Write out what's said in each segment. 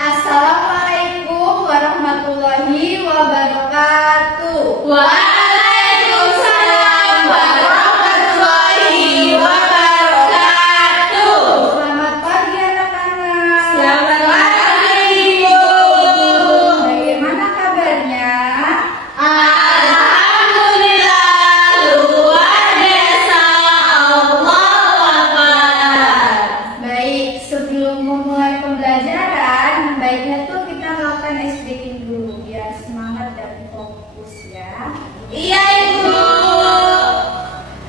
Assalamualaikum warahmatullahi wabarakatuh. Waalaikumsalam warahmatullahi wabarakatuh. Selamat pagi anak-anak. Selamat pagi, Ibu. Bagaimana kabarnya? Alhamdulillah, luar biasa. Allahu Akbar. Baik, sebelum memulai pembelajaran, baiknya tuh kita melakukan SDK dulu biar semangat dan fokus ya. Iya, Ibu.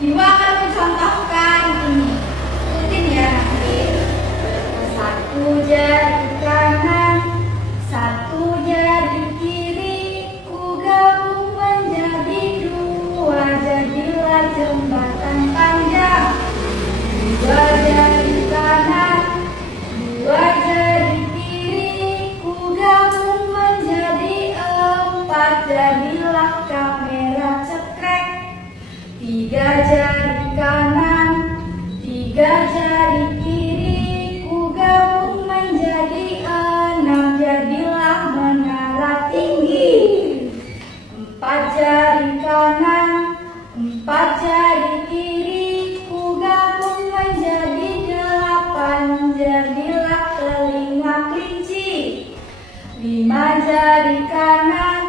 Ibu akan mencontohkan ini. Ikutin ya nanti. Satu jari kanan, satu jari kiri, ku gabung menjadi dua, jadilah jembatan panjang. Dua jari kanan, dua jari kiri, ku gabung menjadi empat, jadilah kamera cekrek. Tiga jari kanan, tiga jari kiri, ku gabung menjadi enam, jadilah menara tinggi. Empat jari kanan, empat jari kiri, ku gabung menjadi delapan, jadilah telinga kelinci. Lima jari kanan,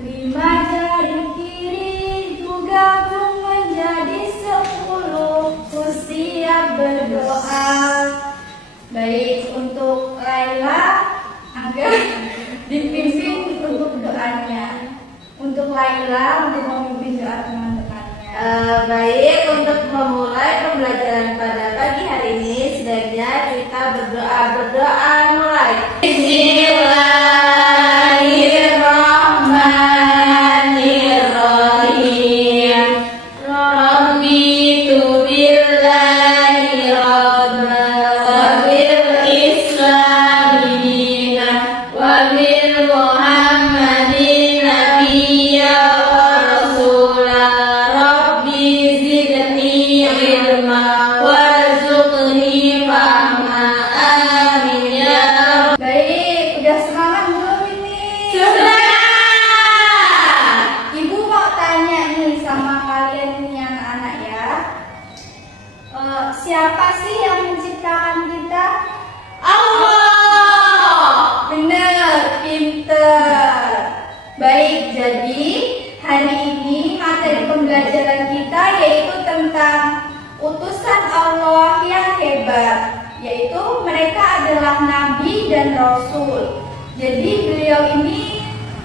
lima jari kiri, ku gabung menjadi sepuluh, ku siap berdoa. Baik, untuk Laila agar dipimpin untuk doanya. Untuk Laila untuk memimpin doa teman-temannya. Baik, untuk memulai pembelajaran pada pagi hari ini, sebaiknya kita berdoa mulai. Bismillahirrahmanirrahim. Rabbi tubillahi rabba wa bil islami dina wa bil muhammadin nabiyya wa rasula. Rabbi zidni ilma warzuqni fahma. Amin ya rabbal Baik, udah semangat belum ini? Sudah. Ibu mau tanya nih sama kalian nih anak-anak ya. Siapa sih yang menciptakan kita? Allah. Bener, pinter. Baik, jadi hari ini materi pembelajaran kita yaitu tentang utusan Allah yang hebat, yaitu mereka adalah nabi dan rasul. Jadi beliau ini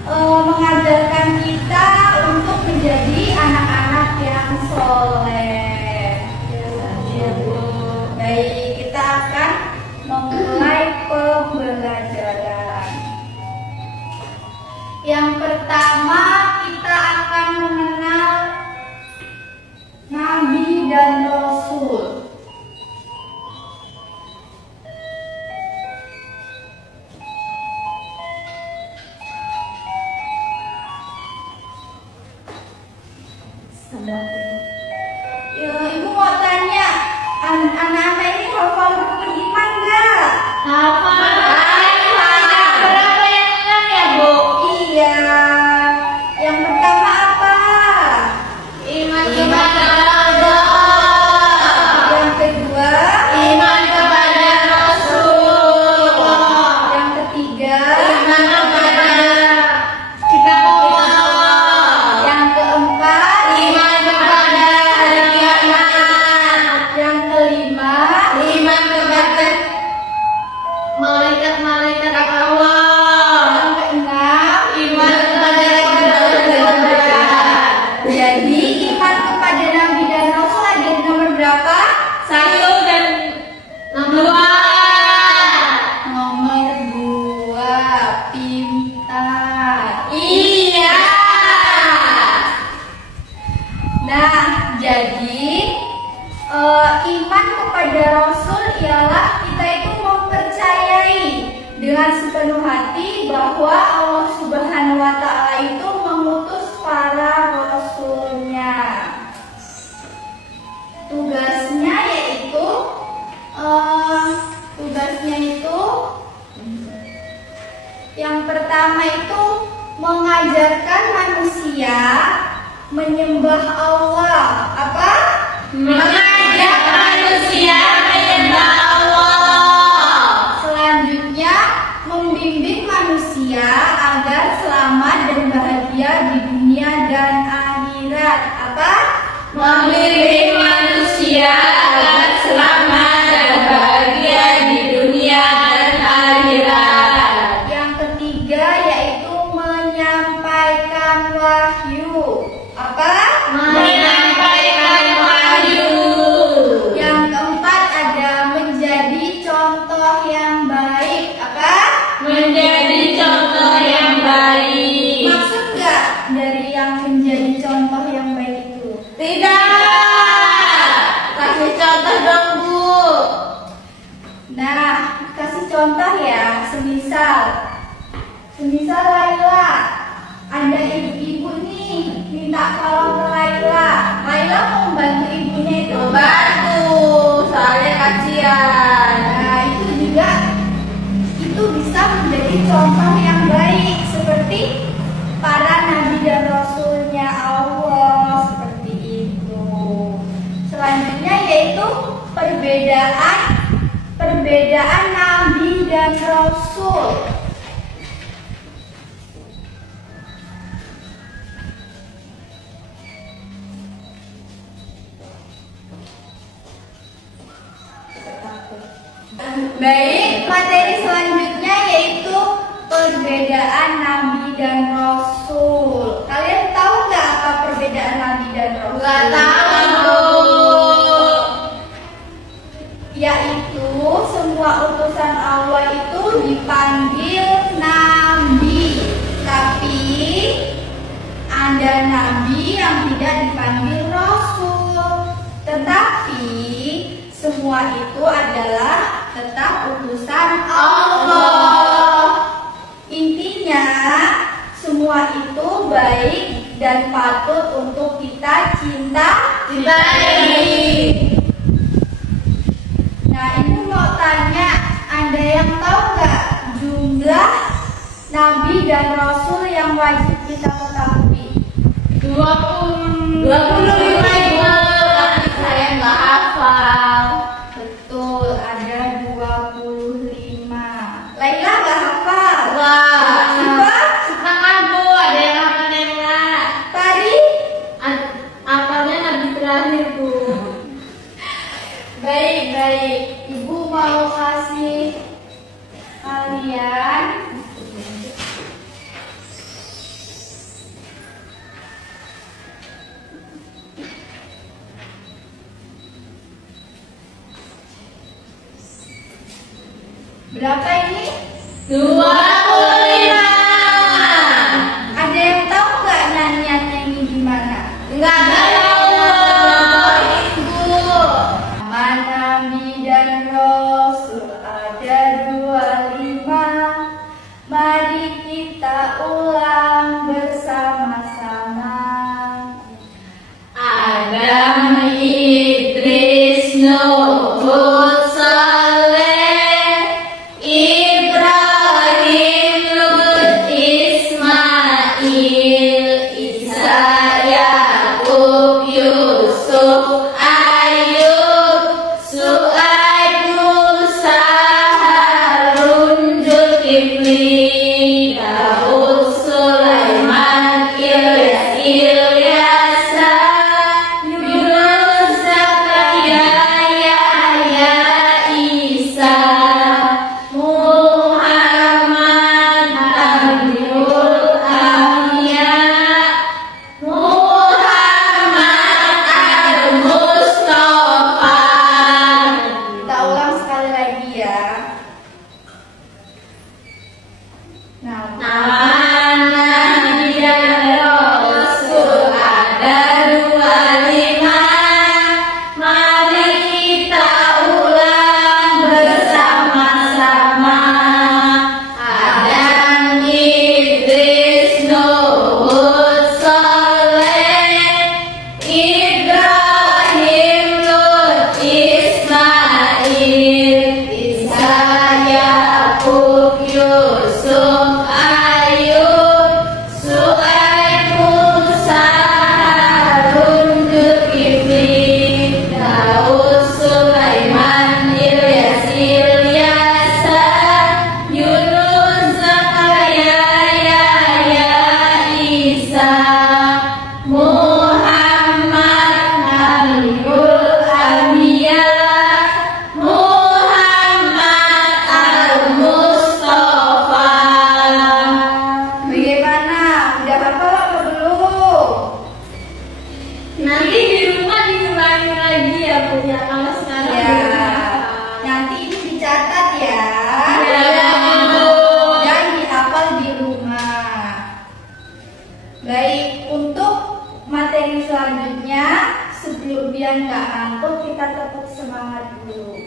mengajarkan kita untuk menjadi anak-anak yang soleh. Ya, Bu. Baik, kita akan memulai pembelajaran. Yang pertama kita akan mengenal nabi dan rasul. Ya, Ibu mau tanya, anak-anak ini hafal rukun iman nggak? Hafal. Ada berapa yang hilang ya, Bu? Iya. Yang pertama apa? Iman kepada Allah. Yang kedua? Iman kepada Rasulullah. Yang ketiga? Iman kepada kitab Allah. Yang keempat? Iman kepada hari kiamat. Iman kepada Rasul ialah kita itu mempercayai dengan sepenuh hati bahwa Allah Subhanahu wa Ta'ala itu mengutus para rasulnya. Tugasnya itu yang pertama itu mengajarkan manusia menyembah Allah. Apa? Mengajak manusia menyembah Allah. Selanjutnya membimbing manusia agar selamat dan bahagia di dunia dan akhirat. Apa? Membimbing manusia agar selamat dan bahagia di dunia dan akhirat. Yang ketiga yaitu menyampaikan wahyu. Apa? Menyampaikan wahyu. Yang keempat ada menjadi contoh yang baik. Apa? Menjadi contoh yang baik. Maksud nggak dari yang menjadi contoh yang baik itu? Tidak. Kasih contoh dong, Bu. Nah, kasih contoh ya, semisal Laila, ada ibu-ibu nih minta tolong ke Laila mau membantu ibunya itu. Bantu, soalnya kasihan. Nah, itu bisa menjadi contoh yang baik seperti para nabi dan rasulnya Allah, seperti itu. Selanjutnya yaitu perbedaan nabi dan rasul. Baik, materi selanjutnya yaitu perbedaan nabi dan rasul. Kalian tahu nggak apa perbedaan nabi dan rasul? Nggak tahu. Yaitu semua utusan Allah itu dipanggil nabi, tapi ada nabi yang tidak dipanggil rasul. Tetapi semua itu adalah tetap utusan Allah. Intinya semua itu baik dan patut untuk kita cintai. Nah, ini mau tanya, ada yang tahu nggak jumlah nabi dan rasul yang wajib kita ketahui? 25 Ibu, tapi saya nggak hafal. Betul, ada 25. Laila nggak hafal? Wah, Siapa? setengah Bu, ada yang hafal yang nggak? Tadi? Hafalnya nabi terakhir Bu. Baik. Ibu mau kasih kalian berapa ini? 25. Ada yang tahu nggak nyanyiannya ini gimana? Nggak tahu Ibu. Nama nabi dan rasul ada 25. Mari kita ulang bersama-sama. Adam, Idris, Nuh, Hud, Saleh, Ibrahim, ngantuk, kita tepuk semangat dulu.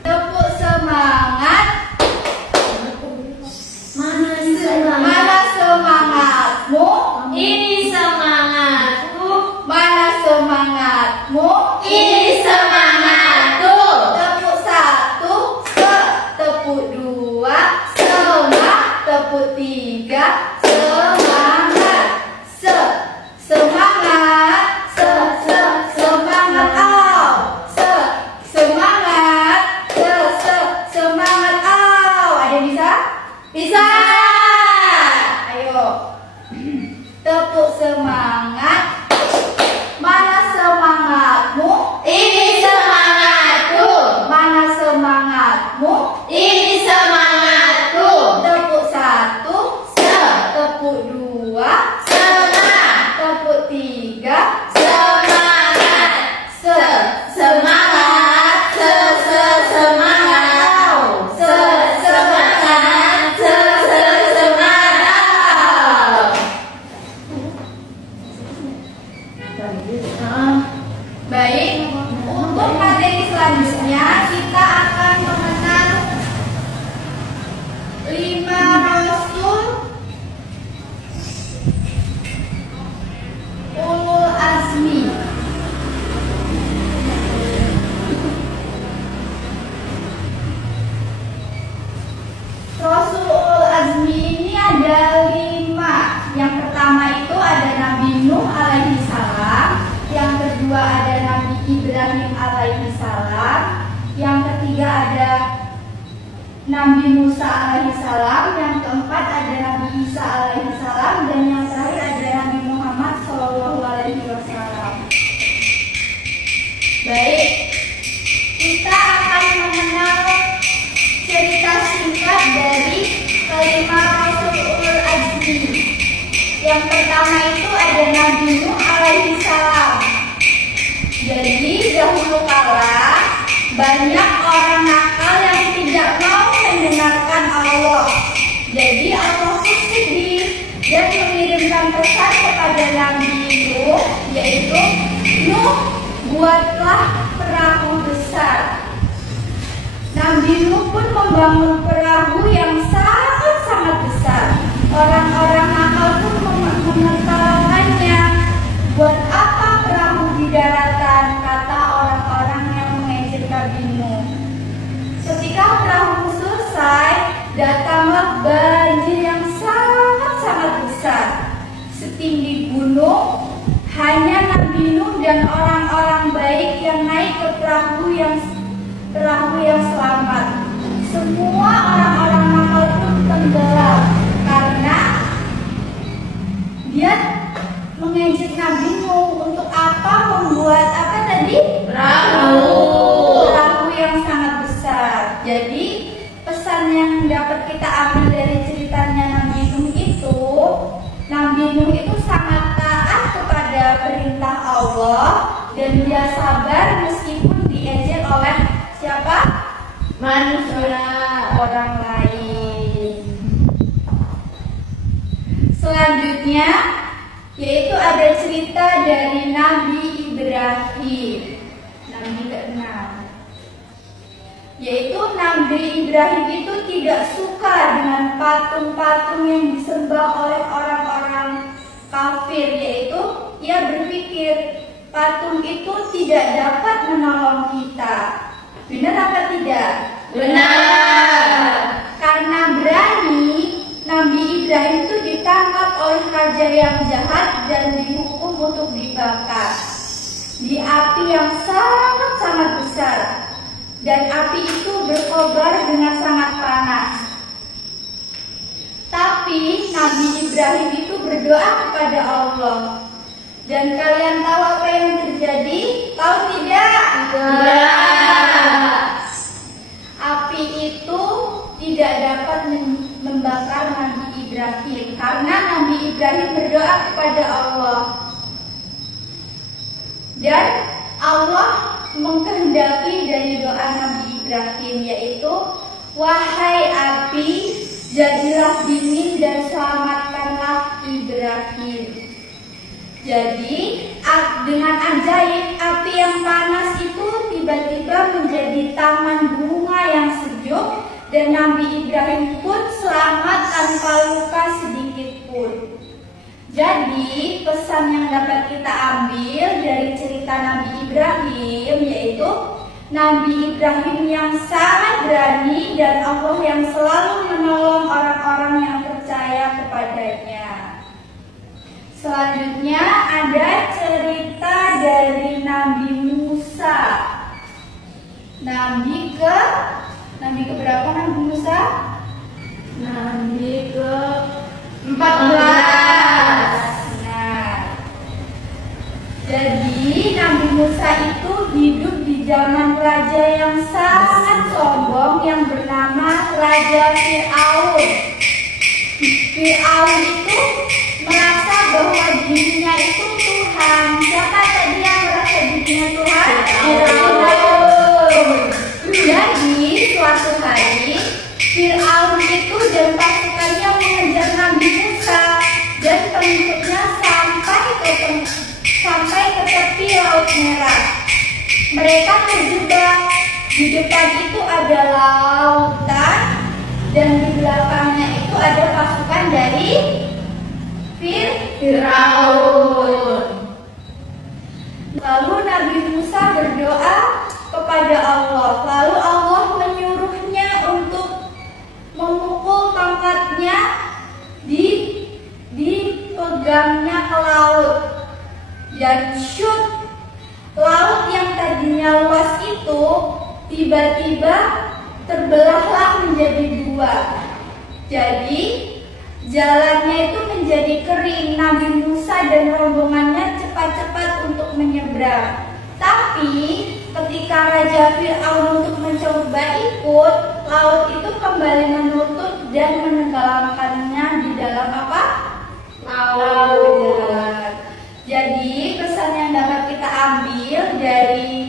Tepuk semangat. Mana semangatmu? Ini semangatku. Mana semangatmu? Ini semangatku. Tepuk satu, tepuk dua, tepuk tiga, semangat, semangat, semangat, semangat, semangat, ada yang bisa? Bisa. Ayo, tepuk semangat. Mana semangatmu? Ini semangatku. Mana semangatmu? Ini semangatku. Tepuk satu, tepuk dua, Semangat. tepuk tiga, Semangat. Semangat. Semangat. Semangat. Baik, untuk materi selanjutnya kita akan mengenal 5 Rasul Ulul Azmi. Rasul Ulul Azmi ini ada 5. Yang pertama itu ada Nabi Nuh alaihi salam, yang kedua ada Nabi Ibrahim alaihi salam, yang ketiga ada Nabi Musa alaihi salam, yang keempat ada Nabi Isa alaihi salam, dan yang terakhir ada Nabi Muhammad sallallahu alaihi wasallam. Baik, kita akan mengenal cerita singkat dari kelima Rasul Ulul Azmi. Yang pertama itu ada Nabi Nuh alaihi salam. Jadi dahulu kala banyak orang nakal yang tidak mau mendengarkan Allah. Jadi Allah pun sedih dan mengirimkan pesan kepada Nabi Nuh, yaitu Nuh, buatlah perahu besar. Nabi Nuh pun membangun perahu yang sangat besar. Orang-orang nakal pun menertawakannya. Buat apa perahu di daratan? Kata orang-orang yang mengejek Nabi Nuh. Ketika perahu selesai, datanglah banjir yang sangat besar, setinggi gunung. Hanya Nabi Nuh dan orang-orang baik yang naik ke perahu yang selamat. Semua orang-orang nakal pun tenggelam karena dia mengejek Nabi Nuh. Untuk apa membuat perahu yang sangat besar. Jadi pesan yang dapat kita ambil dari ceritanya Nabi Nuh itu, Nabi Nuh itu sangat taat kepada perintah Allah dan dia sabar meskipun diejek oleh siapa? Manusia, orang lain. Selanjutnya yaitu ada cerita dari Nabi Ibrahim. Nabi ke-6. Yaitu Nabi Ibrahim itu tidak suka dengan patung-patung yang disembah oleh orang-orang kafir. Yaitu ia berpikir patung itu tidak dapat menolong kita. Benar apa tidak? Benar. Karena berani, Nabi Ibrahim itu ditangkap oleh raja yang jahat dan dihukum untuk dibakar di api yang sangat besar, dan api itu berkobar dengan sangat panas. Tapi Nabi Ibrahim itu berdoa kepada Allah. Dan kalian tahu apa yang terjadi? Tahu tidak? Tidak. Api itu tidak dapat membakar Nabi Ibrahim karena Nabi Ibrahim berdoa kepada Allah. Dan Allah mengkehendaki dari doa Nabi Ibrahim, yaitu wahai api, jadilah dingin dan selamatkanlah Ibrahim. Jadi dengan ajaib api yang panas itu tiba-tiba menjadi taman bunga yang sejuk dan Nabi Ibrahim pun selamat tanpa luka sedikit pun. Jadi pesan yang dapat kita ambil dari cerita Nabi Ibrahim yaitu Nabi Ibrahim yang sangat berani dan Allah yang selalu menolong orang-orang yang percaya kepadanya. Selanjutnya ada cerita dari Nabi Musa. Nabi ke berapa Nabi Musa? Nabi ke 14. Nah, jadi Nabi Musa itu hidup di zaman raja yang sangat sombong yang bernama Raja Fir'aun. Fir'aun itu merasa bahwa dirinya itu Tuhan. Siapa tadi yang merasa dirinya Tuhan? Fir'aun. Jadi suatu hari Fir'aun itu dan pasukannya mengejar Nabi Musa dan pengikutnya sampai ke tepi Laut Merah. Mereka terjebak. Di depan itu ada lautan dan di belakangnya itu ada pasukan dari Fir'aun. Lalu Nabi Musa berdoa kepada Allah. Lalu Allah menyuruhnya untuk memukul tongkatnya dipegangnya ke laut. Dan shoot, laut yang tadinya luas itu tiba-tiba terbelahlah menjadi dua. Jadi jalannya itu menjadi kering. Nabi Musa dan rombongannya cepat-cepat untuk menyeberang. Tapi ketika Raja Fir'aun untuk mencoba ikut, laut itu kembali menutup dan menenggelamkannya di dalam apa? Laut. Jadi pesan yang dapat kita ambil dari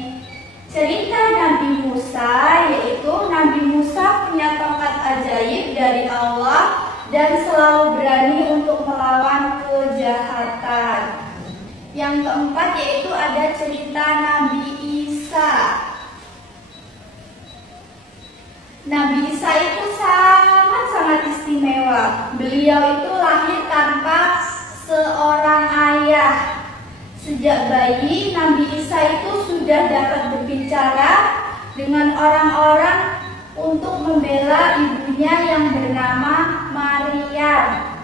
cerita Nabi Musa yaitu Nabi Musa punya tongkat ajaib dari Allah dan selalu berani untuk melawan kejahatan. Yang keempat yaitu ada cerita Nabi Isa. Nabi Isa itu sangat istimewa. Beliau itu lahir tanpa seorang ayah. Sejak bayi, Nabi Isa itu sudah dapat berbicara dengan orang-orang untuk membela ibunya yang bernama Maryam.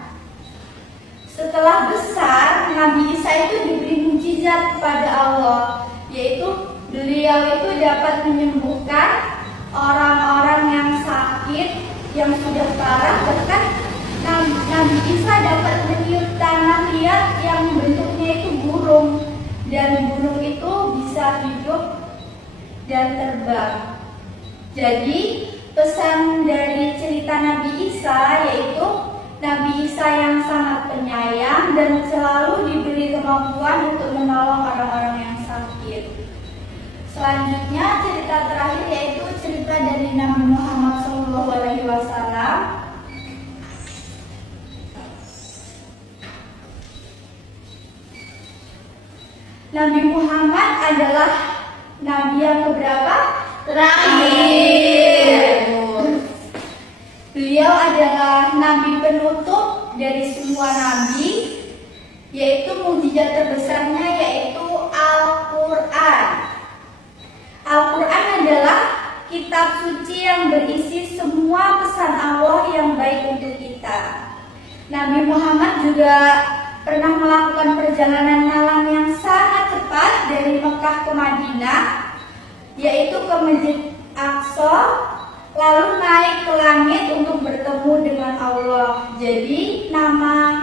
Setelah besar, Nabi Isa itu diberi mukjizat kepada Allah, yaitu beliau itu dapat menyembuhkan orang-orang yang sakit, yang sudah parah. Bahkan Nabi Isa dapat meniup tanah liat yang bentuknya itu burung, dan burung itu bisa hidup dan terbang. Jadi pesan dari cerita Nabi Isa yaitu Nabi Isa yang sangat penyayang dan selalu diberi kemampuan untuk menolong orang-orang yang sakit. Selanjutnya cerita terakhir yaitu cerita dari Nabi Muhammad SAW. Nabi Muhammad adalah Nabi yang keberapa? Terakhir. Beliau adalah Nabi penutup dari semua Nabi, yaitu mukjizat terbesarnya yaitu Al-Quran. Al-Quran adalah kitab suci yang berisi semua pesan Allah yang baik untuk kita. Nabi Muhammad juga pernah melakukan perjalanan malam yang sangat cepat dari Mekah ke Madinah, yaitu ke Masjid Aqsa, lalu naik ke langit untuk bertemu dengan Allah. Jadi nama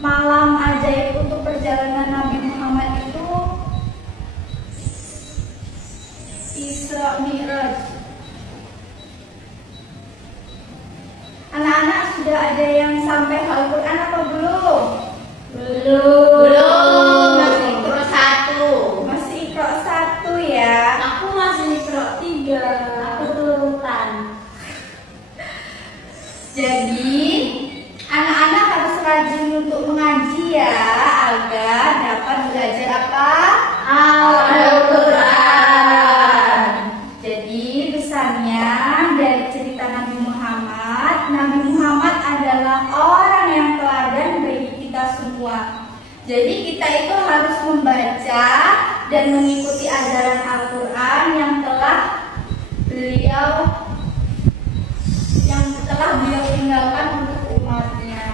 malam ajaib untuk perjalanan Nabi Muhammad itu Isra Mi'raj. Anak-anak sudah ada yang sampai Al-Quran apa belum? Belum. Masih Iqra 1. Masih Iqra 1 ya. Aku masih Iqra 3. Aku turutan. Jadi anak-anak harus rajin untuk mengaji ya, agar dapat Al-Quran. Jadi pesannya dari cerita Nabi Muhammad adalah orang yang teladan bagi kita semua. Jadi kita itu harus membaca dan mengikuti ajaran Al-Quran yang telah beliau tinggalkan untuk umatnya.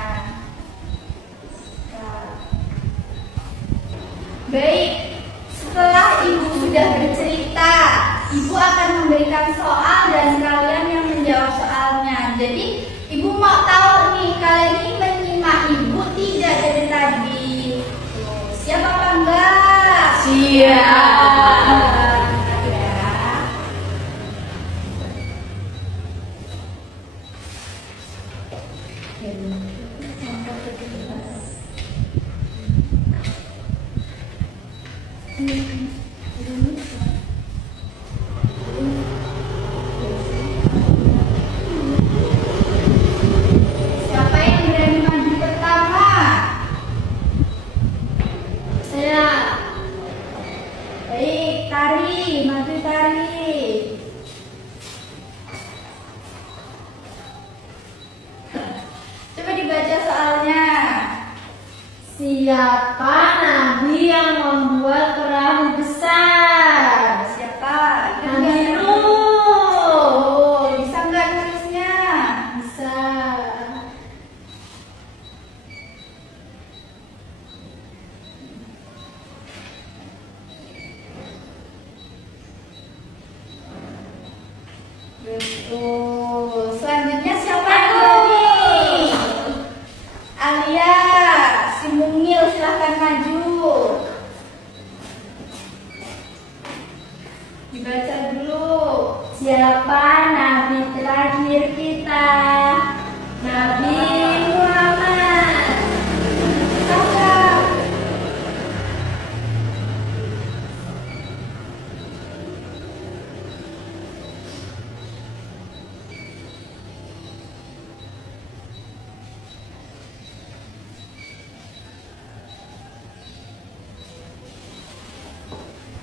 Baik, setelah ibu sudah bercerita, ibu akan memberikan soal dan kalian yang menjawab soalnya. Jadi ibu mau tahu nih, kalian ini menyimak ibu tidak dari tadi? Siap apa enggak? Siap. Siapa yang berani maju pertama? Saya. Baik, maju tari. Coba dibaca soalnya. Siapa nabi yang membuat perahu besar? Siapa? Nabi Nuh. Oh, bisa nggak nulisnya? Bisa. Betul. Selanjutnya siapa yang berani? Alia, si Mungil silahkan maju. Dibaca dulu. Siapa nabi terakhir kita? Nabi Muhammad. Kakak.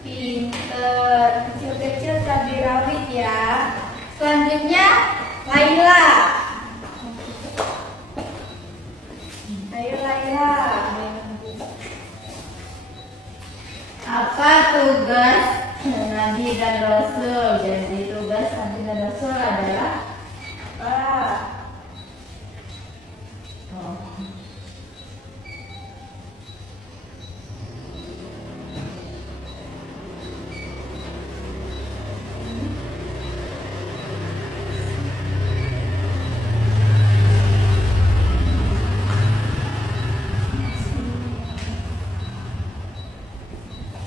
Pinter, kecil-kecil cabai rawit ya. Selanjutnya Laila. Ayo Laila. Apa tugas Nabi dan Rasul? Jadi tugas Nabi dan Rasul adalah Ah,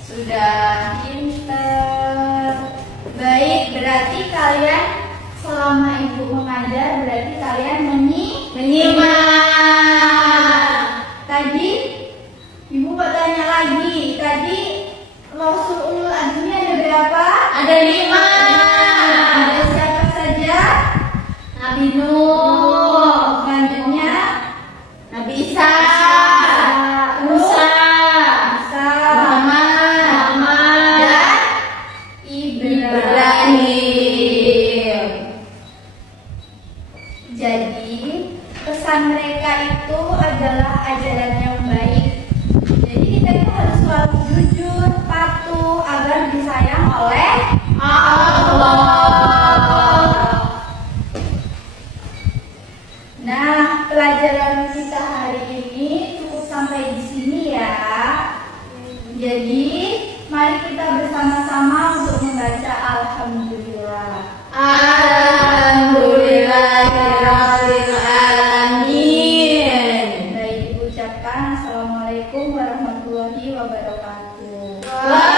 sudah pinter. Baik, berarti kalian selama ibu mengajar berarti kalian menyimak. Tadi ibu mau tanya lagi. Tadi Rasul Ulul Azmi ada berapa? Ada 5. Ada siapa saja? Nabi Nuh, Selanjutnya Nabi Isa, Musa, Musa, Isa, Muhammad, dan Ibrahim. Jadi pesan mereka itu adalah ajaran yang baik. Jadi kita itu harus selalu jujur, patuh agar disayang oleh Allah. Nah, pelajaran kita hari ini cukup sampai di sini ya. Jadi, mari kita bersama-sama untuk membaca Alhamdulillah. Alhamdulillahirabbil alamin. Baik, diucapkan Assalamualaikum warahmatullahi wabarakatuh. Waalaikumsalam.